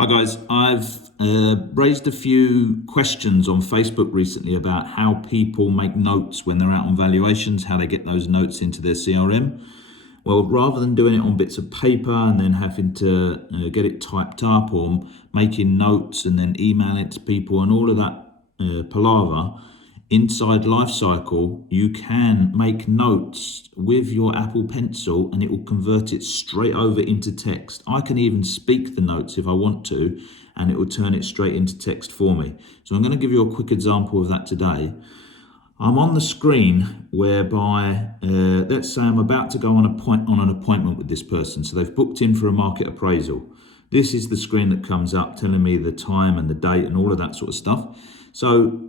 Hi guys, I've raised a few questions on Facebook recently about how people make notes when they're out on valuations, how they get those notes into their CRM. Well, rather than doing it on bits of paper and then having to get it typed up or making notes and then email it to people and all of that palaver, inside Lifecycle, you can make notes with your Apple Pencil and it will convert it straight over into text. I can even speak the notes if I want to, and it will turn it straight into text for me. So I'm going to give you a quick example of that today. I'm on the screen whereby, let's say I'm about to go on an appointment with this person. So they've booked in for a market appraisal. This is the screen that comes up telling me the time and the date and all of that sort of stuff. So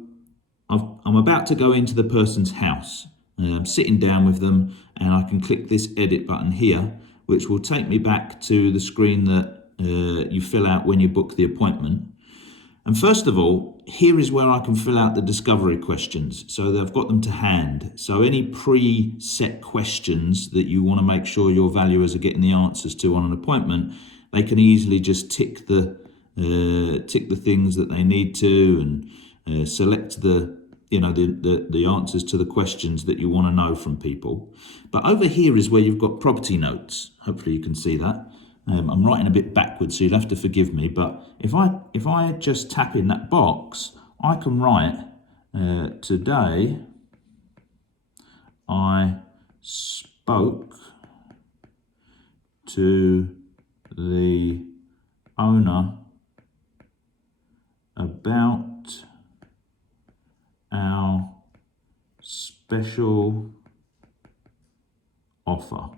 I'm about to go into the person's house. I'm sitting down with them and I can click this edit button here, which will take me back to the screen that you fill out when you book the appointment. And first of all, here is where I can fill out the discovery questions. So that I've got them to hand. So any pre-set questions that you want to make sure your valuers are getting the answers to on an appointment, they can easily just tick the things that they need to and select the answers to the questions that you want to know from people. But over here is where you've got property notes. Hopefully you can see that. I'm writing a bit backwards, so you'll have to forgive me. But if I just tap in that box, I can write, today I spoke to the owner about our special offer.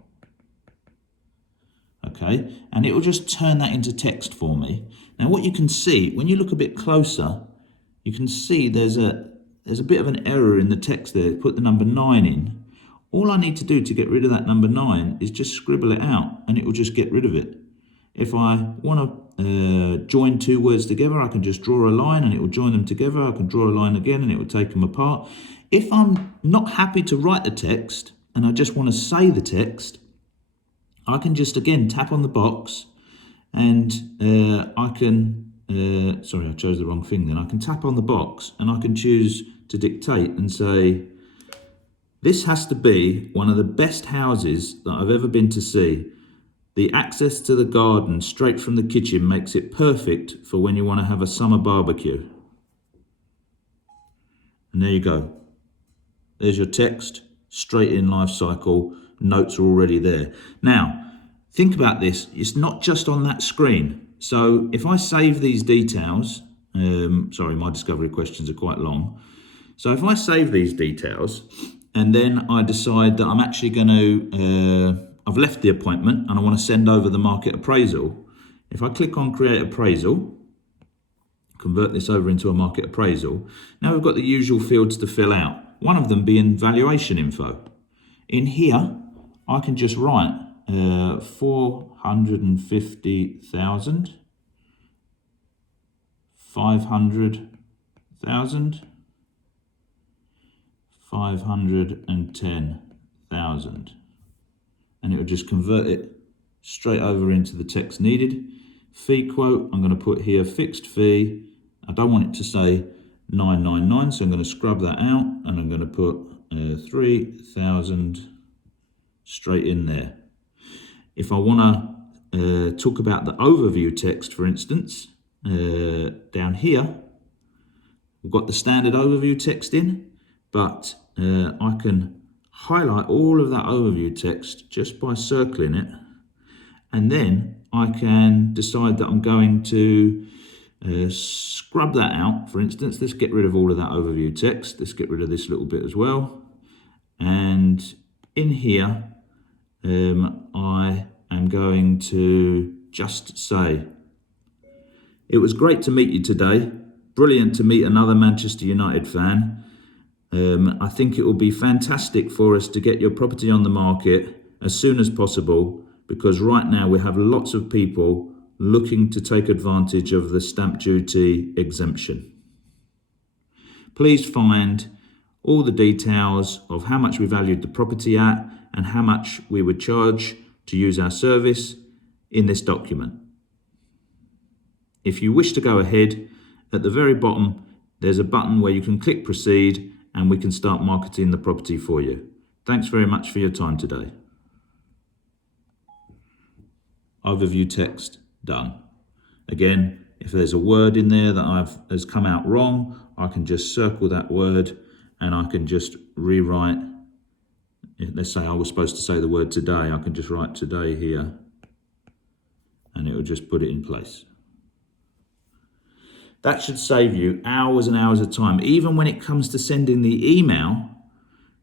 Okay, and it will just turn that into text for me. Now what you can see, when you look a bit closer, you can see there's a bit of an error in the text there. Put the number 9 in. All I need to do to get rid of that number 9 is just scribble it out and it will just get rid of it. If I want to join two words together, I can just draw a line and it will join them together. I can draw a line again and it will take them apart. If I'm not happy to write the text and I just want to say the text, I can just again tap on the box and I can, sorry, I chose the wrong thing then. I can tap on the box and I can choose to dictate and say, this has to be one of the best houses that I've ever been to see. The access to the garden straight from the kitchen makes it perfect for when you want to have a summer barbecue. And there you go. There's your text, straight in Lifecycle. Notes are already there. Now, think about this. It's not just on that screen. So if I save these details, sorry, my discovery questions are quite long. So if I save these details and then I decide that I'm actually going to, I've left the appointment and I want to send over the market appraisal. If I click on create appraisal, convert this over into a market appraisal, now we've got the usual fields to fill out. One of them being valuation info. In here, I can just write 450,000, 500,000, 510,000. And it will just convert it straight over into the text needed. Fee quote, I'm going to put here fixed fee. I don't want it to say 999, so I'm going to scrub that out and I'm going to put 3,000 straight in there. If I want to talk about the overview text, for instance, down here, we've got the standard overview text in, but I can highlight all of that overview text just by circling it, and then I can decide that I'm going to scrub that out. For instance, let's get rid of all of that overview text. Let's get rid of this little bit as well. And in here, I am going to just say, it was great to meet you today. Brilliant to meet another Manchester United fan. I think it will be fantastic for us to get your property on the market as soon as possible, because right now we have lots of people looking to take advantage of the stamp duty exemption. Please find all the details of how much we valued the property at and how much we would charge to use our service in this document. If you wish to go ahead, at the very bottom, there's a button where you can click proceed and we can start marketing the property for you. Thanks very much for your time today. Overview text, done. Again, if there's a word in there that has come out wrong, I can just circle that word and I can just rewrite. Let's say I was supposed to say the word today, I can just write today here and it will just put it in place. That should save you hours and hours of time. Even when it comes to sending the email,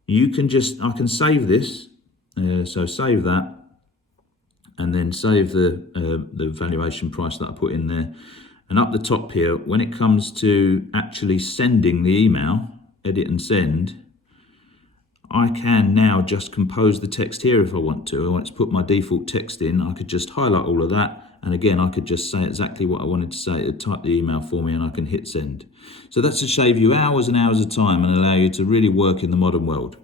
I can save this, so save that, and then save the valuation price that I put in there. And up the top here, when it comes to actually sending the email, edit and send, I can now just compose the text here if I want to. I want to put my default text in. I could just highlight all of that. And again, I could just say exactly what I wanted to say, type the email for me, and I can hit send. So that's to save you hours and hours of time and allow you to really work in the modern world.